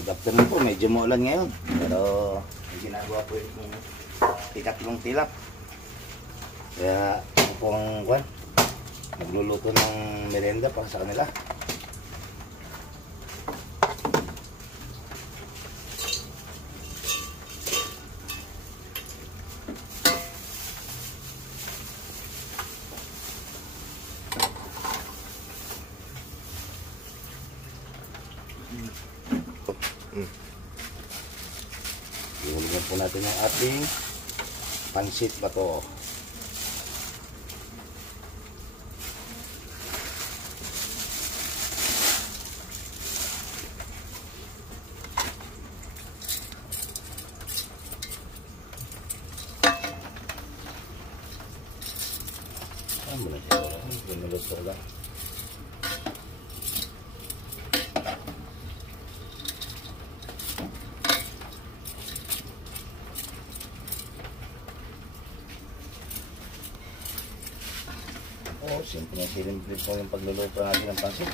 Good afternoon po, medyo maulan ngayon. Pero may ginagawa po yung ikatlong tilap. Kaya ako po ang magluluto ng merienda para sa kanila. Iulungin po natin ang ating pansit bato. Ano na siya? Pinuluto lang. Simple po yung pagluluto natin ng pansit.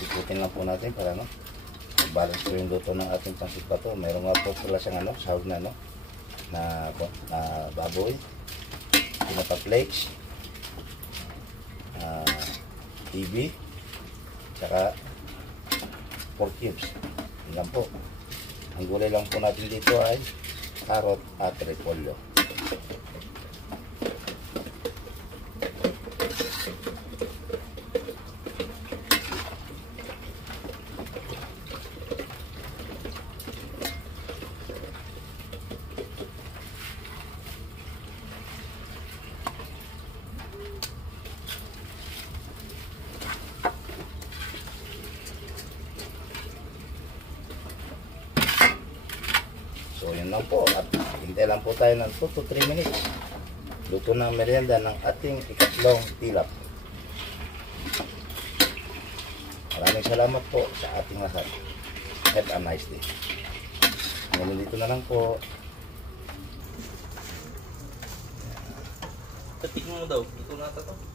Ikutin lang po natin para balance po yung luto ng ating pansit bato. Meron nga po pala siyang sahog na na baboy, pinapa flakes, TV, saka pork cubes. Yan lang po. Ang gulay lang po natin dito ay carrot at repolyo. So yun lang po, at hintay lang po tayo ng 2 to 3 minutes. Luto ng merienda ng ating ikatlong tilap. Maraming salamat po sa ating lahat. Have a nice day. Ngayon dito na lang po. Tatik mo daw, ito na ito.